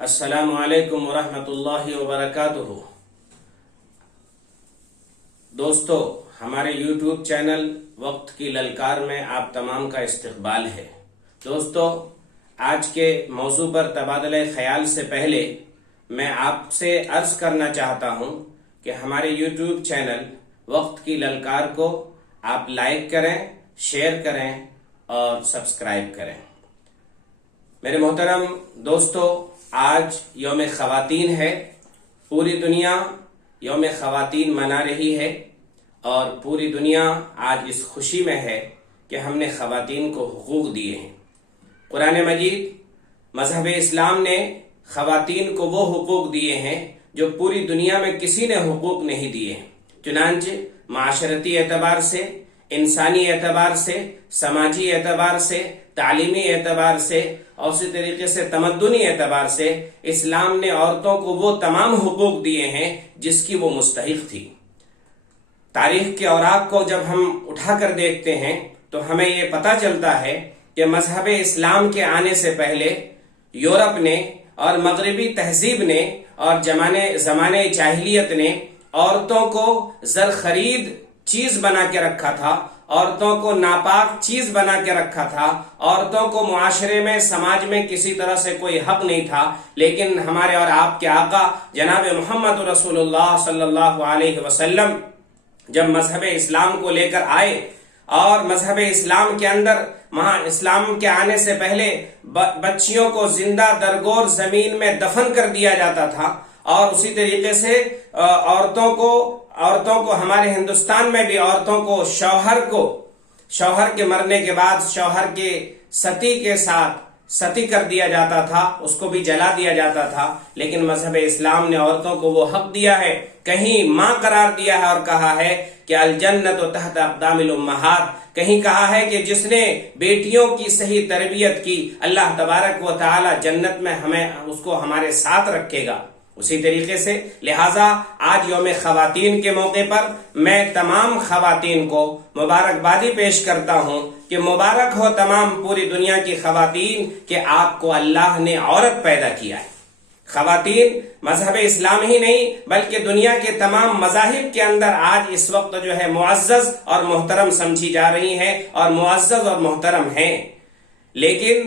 السلام علیکم ورحمۃ اللہ وبرکاتہ۔ دوستو، ہمارے یوٹیوب چینل وقت کی للکار میں آپ تمام کا استقبال ہے۔ دوستو، آج کے موضوع پر تبادلہ خیال سے پہلے میں آپ سے عرض کرنا چاہتا ہوں کہ ہمارے یوٹیوب چینل وقت کی للکار کو آپ لائک کریں، شیئر کریں اور سبسکرائب کریں۔ میرے محترم دوستو، آج یوم خواتین ہے۔ پوری دنیا یوم خواتین منا رہی ہے اور پوری دنیا آج اس خوشی میں ہے کہ ہم نے خواتین کو حقوق دیے ہیں۔ قرآن مجید، مذہب اسلام نے خواتین کو وہ حقوق دیے ہیں جو پوری دنیا میں کسی نے حقوق نہیں دیے ہیں۔ چنانچہ معاشرتی اعتبار سے، انسانی اعتبار سے، سماجی اعتبار سے، تعلیمی اعتبار سے اور اسی طریقے سے تمدنی اعتبار سے اسلام نے عورتوں کو وہ تمام حقوق دیے ہیں جس کی وہ مستحق تھی۔ تاریخ کے اوراق کو جب ہم اٹھا کر دیکھتے ہیں تو ہمیں یہ پتہ چلتا ہے کہ مذہب اسلام کے آنے سے پہلے یورپ نے اور مغربی تہذیب نے اور زمانے جاہلیت نے عورتوں کو زرخرید چیز بنا کے رکھا تھا، عورتوں کو ناپاک چیز بنا کے رکھا تھا، عورتوں کو معاشرے میں، سماج میں کسی طرح سے کوئی حق نہیں تھا۔ لیکن ہمارے اور آپ کے آقا جناب محمد رسول اللہ صلی اللہ علیہ وسلم جب مذہب اسلام کو لے کر آئے اور مذہب اسلام کے اندر اسلام کے آنے سے پہلے بچیوں کو زندہ درگور زمین میں دفن کر دیا جاتا تھا، اور اسی طریقے سے عورتوں کو ہمارے ہندوستان میں بھی عورتوں کو شوہر کے مرنے کے بعد شوہر کے ستی کے ساتھ ستی کر دیا جاتا تھا، اس کو بھی جلا دیا جاتا تھا۔ لیکن مذہب اسلام نے عورتوں کو وہ حق دیا ہے، کہیں ماں قرار دیا ہے اور کہا ہے کہ الجنت تحت اقدام الامہات، کہیں کہا ہے کہ جس نے بیٹیوں کی صحیح تربیت کی اللہ تبارک و تعالی جنت میں اس کو ہمارے ساتھ رکھے گا۔ اسی طریقے سے لہٰذا آج یوم خواتین کے موقع پر میں تمام خواتین کو مبارکبادی پیش کرتا ہوں کہ مبارک ہو تمام پوری دنیا کی خواتین کہ آپ کو اللہ نے عورت پیدا کیا ہے۔ خواتین مذہب اسلام ہی نہیں بلکہ دنیا کے تمام مذاہب کے اندر آج اس وقت جو ہے معزز اور محترم سمجھی جا رہی ہیں اور معزز اور محترم ہیں۔ لیکن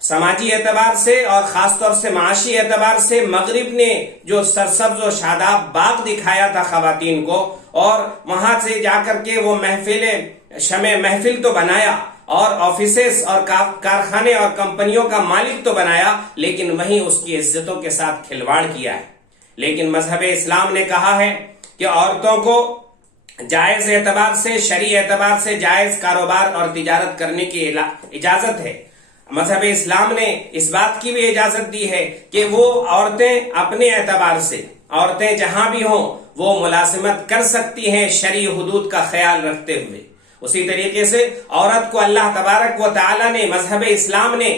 سماجی اعتبار سے اور خاص طور سے معاشی اعتبار سے مغرب نے جو سرسبز و شاداب باغ دکھایا تھا خواتین کو، اور وہاں سے جا کر کے وہ محفل تو بنایا اور آفیسز اور کارخانے اور کمپنیوں کا مالک تو بنایا، لیکن وہیں اس کی عزتوں کے ساتھ کھلواڑ کیا ہے۔ لیکن مذہب اسلام نے کہا ہے کہ عورتوں کو جائز اعتبار سے، شرعی اعتبار سے جائز کاروبار اور تجارت کرنے کی اجازت ہے۔ مذہب اسلام نے اس بات کی بھی اجازت دی ہے کہ وہ عورتیں اپنے اعتبار سے، عورتیں جہاں بھی ہوں وہ ملازمت کر سکتی ہیں شرعی حدود کا خیال رکھتے ہوئے۔ اسی طریقے سے عورت کو اللہ تبارک و تعالی نے، مذہب اسلام نے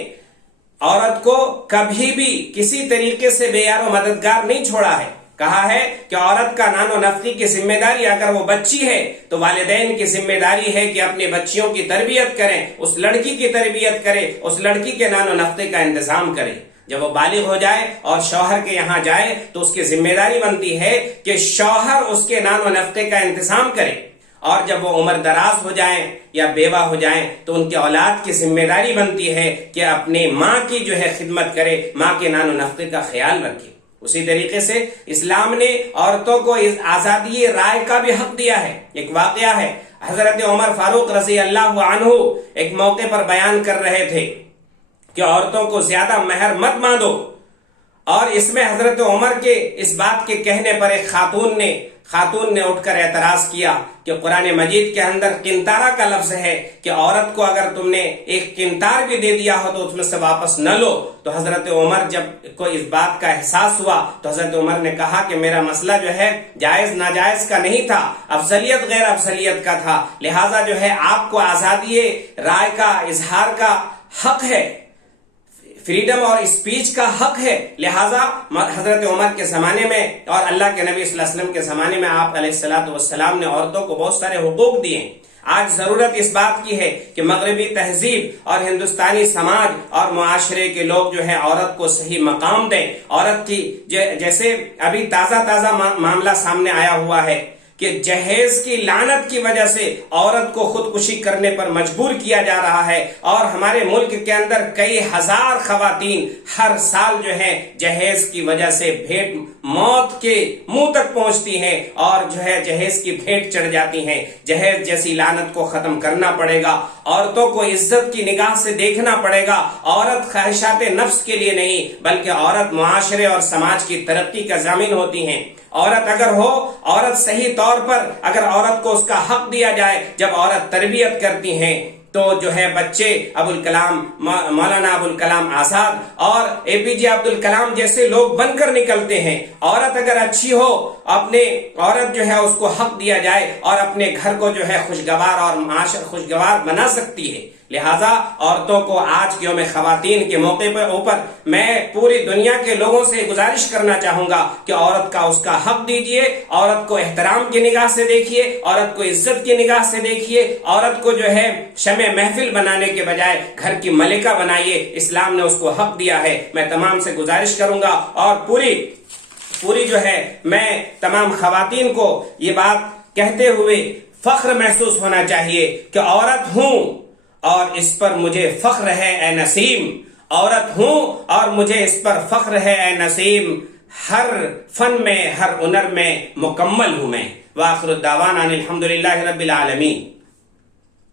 عورت کو کبھی بھی کسی طریقے سے بے یار و مددگار نہیں چھوڑا ہے۔ کہا ہے کہ عورت کا نان و نفقی کی ذمہ داری، اگر وہ بچی ہے تو والدین کی ذمہ داری ہے کہ اپنے بچیوں کی تربیت کریں، اس لڑکی کی تربیت کرے، اس لڑکی کے نان و نفقے کا انتظام کرے۔ جب وہ بالغ ہو جائے اور شوہر کے یہاں جائے تو اس کی ذمہ داری بنتی ہے کہ شوہر اس کے نان و نفقے کا انتظام کرے، اور جب وہ عمر دراز ہو جائیں یا بیوہ ہو جائیں تو ان کے اولاد کی ذمہ داری بنتی ہے کہ اپنے ماں کی جو ہے خدمت کرے، ماں کے نان و نفقے کا خیال رکھے۔ اسی طریقے سے اسلام نے عورتوں کو آزادی رائے کا بھی حق دیا ہے۔ ایک واقعہ ہے، حضرت عمر فاروق رضی اللہ عنہ ایک موقع پر بیان کر رہے تھے کہ عورتوں کو زیادہ مہر مت باندھو، اور اس میں حضرت عمر کے اس بات کے کہنے پر ایک خاتون نے اٹھ کر اعتراض کیا کہ قرآن مجید کے اندر قنطارہ کا لفظ ہے کہ عورت کو اگر تم نے ایک قنطار بھی دے دیا ہو تو اس میں سے واپس نہ لو۔ تو حضرت عمر جب کو اس بات کا احساس ہوا تو حضرت عمر نے کہا کہ میرا مسئلہ جو ہے جائز ناجائز کا نہیں تھا، افضلیت غیر افضلیت کا تھا، لہٰذا جو ہے آپ کو آزادی رائے کا، اظہار کا حق ہے، فریڈم اور اسپیچ کا حق ہے۔ لہٰذا حضرت عمر کے زمانے میں اور اللہ کے نبی صلی اللہ علیہ وسلم کے زمانے میں آپ علیہ السلام نے عورتوں کو بہت سارے حقوق دیے۔ آج ضرورت اس بات کی ہے کہ مغربی تہذیب اور ہندوستانی سماج اور معاشرے کے لوگ جو ہے عورت کو صحیح مقام دیں. عورت کی جیسے ابھی تازہ معاملہ سامنے آیا ہوا ہے کہ جہیز کی لعنت کی وجہ سے عورت کو خودکشی کرنے پر مجبور کیا جا رہا ہے، اور ہمارے ملک کے اندر کئی ہزار خواتین ہر سال جو ہے جہیز کی وجہ سے بھیٹ موت کے منہ تک پہنچتی ہیں اور جو ہے جہیز کی بھیٹ چڑھ جاتی ہیں. جہیز جیسی لعنت کو ختم کرنا پڑے گا. عورتوں کو عزت کی نگاہ سے دیکھنا پڑے گا. عورت خواہشات نفس کے لیے نہیں بلکہ عورت معاشرے اور سماج کی ترقی کا ضامن ہوتی ہیں. عورت اگر ہو، عورت صحیح طور پر اگر عورت کو اس کا حق دیا جائے، جب عورت تربیت کرتی ہیں تو جو ہے بچے مولانا ابوالکلام آزاد اور اے پی جے عبدالکلام جیسے لوگ بن کر نکلتے ہیں. عورت اگر اچھی ہو، عورت جو ہے اس کو حق دیا جائے اور اپنے گھر کو جو ہے خوشگوار اور معاشر خوشگوار بنا سکتی ہے. لہذا عورتوں کو آج کے یوم خواتین کے موقع پر اوپر میں پوری دنیا کے لوگوں سے گزارش کرنا چاہوں گا کہ عورت کا اس کا حق دیجئے، عورت کو احترام کی نگاہ سے دیکھیے، عورت کو عزت کی نگاہ سے دیکھیے، عورت کو جو ہے شمع محفل بنانے کے بجائے گھر کی ملکہ بنائیے. اسلام نے اس کو حق دیا ہے. میں تمام سے گزارش کروں گا اور پوری جو ہے میں تمام خواتین کو یہ بات کہتے ہوئے فخر محسوس ہونا چاہیے کہ عورت ہوں اور اس پر مجھے فخر ہے اے نسیم. عورت ہوں اور مجھے اس پر فخر ہے اے نسیم. ہر فن میں، ہر ہنر میں مکمل ہوں میں. وآخر الدعوانا الحمدللہ رب العالمین.